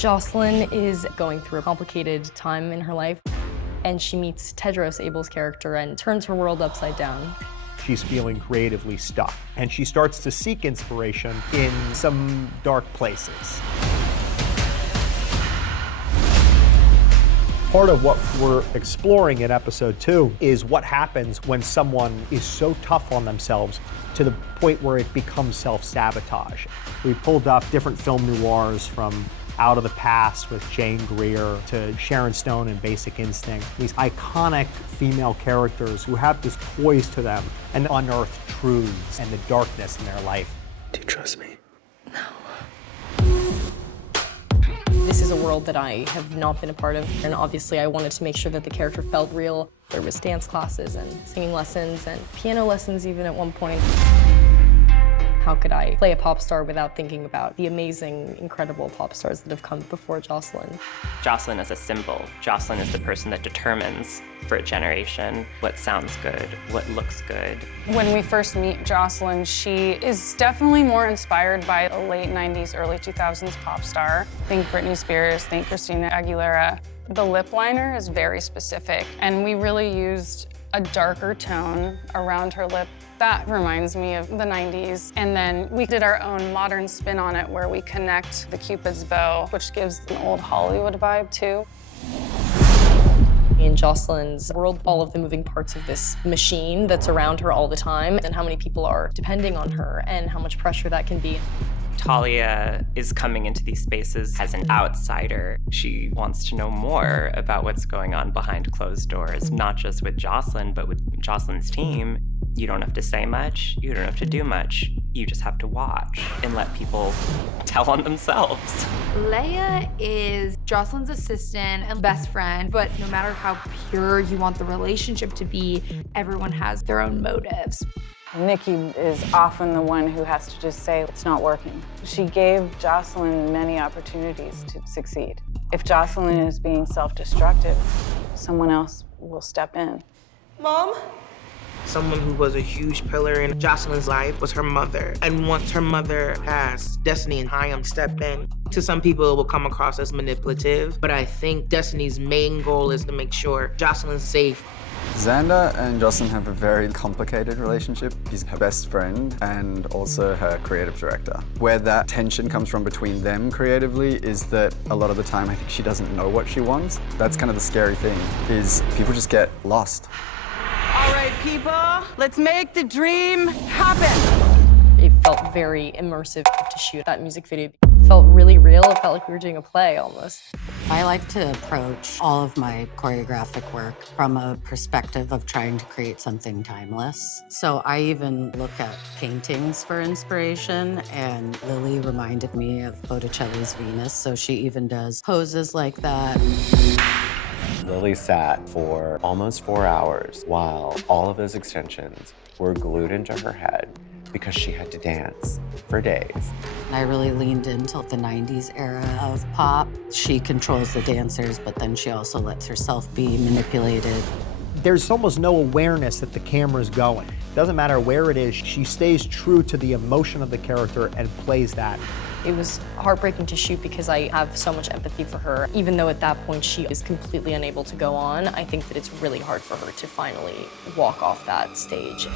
Jocelyn is going through a complicated time in her life, and she meets Tedros, Abel's character, and turns her world upside down. She's feeling creatively stuck, and she starts to seek inspiration in some dark places. Part of what we're exploring in episode 2 is what happens when someone is so tough on themselves to the point where it becomes self-sabotage. We pulled up different film noirs from Out of the Past with Jane Greer to Sharon Stone in Basic Instinct. These iconic female characters who have this poise to them and unearth truths and the darkness in their life. Do you trust me? This is a world that I have not been a part of, and obviously I wanted to make sure that the character felt real. There was dance classes and singing lessons and piano lessons even at one point. How could I play a pop star without thinking about the amazing, incredible pop stars that have come before Jocelyn? Jocelyn is a symbol. Jocelyn is the person that determines for a generation what sounds good, what looks good. When we first meet Jocelyn, she is definitely more inspired by a late 90s, early 2000s pop star. Think Britney Spears, think Christina Aguilera. The lip liner is very specific, and we really used a darker tone around her lip. That reminds me of the 90s. And then we did our own modern spin on it where we connect the Cupid's bow, which gives an old Hollywood vibe too. In Jocelyn's world, all of the moving parts of this machine that's around her all the time, and how many people are depending on her, and how much pressure that can be. Talia is coming into these spaces as an outsider. She wants to know more about what's going on behind closed doors, not just with Jocelyn, but with Jocelyn's team. You don't have to say much, you don't have to do much. You just have to watch and let people tell on themselves. Leia is Jocelyn's assistant and best friend, but no matter how pure you want the relationship to be, everyone has their own motives. Nikki is often the one who has to just say, it's not working. She gave Jocelyn many opportunities to succeed. If Jocelyn is being self-destructive, someone else will step in. Mom? Someone who was a huge pillar in Jocelyn's life was her mother. And once her mother passed, Destiny and Hyam stepped in. To some people, it will come across as manipulative, but I think Destiny's main goal is to make sure Jocelyn's safe. Xander and Jocelyn have a very complicated relationship. He's her best friend and also her creative director. Where that tension comes from between them creatively is that a lot of the time I think she doesn't know what she wants. That's kind of the scary thing, is people just get lost. All right, people, let's make the dream happen. It felt very immersive to shoot that music video. It felt really real. It felt like we were doing a play almost. I like to approach all of my choreographic work from a perspective of trying to create something timeless. So I even look at paintings for inspiration, and Lily reminded me of Botticelli's Venus, so she even does poses like that. Lily sat for almost 4 hours while all of those extensions were glued into her head because she had to dance for days. I really leaned into the 90s era of pop. She controls the dancers, but then she also lets herself be manipulated. There's almost no awareness that the camera's going. Doesn't matter where it is, she stays true to the emotion of the character and plays that. It was heartbreaking to shoot because I have so much empathy for her. Even though at that point she is completely unable to go on, I think that it's really hard for her to finally walk off that stage.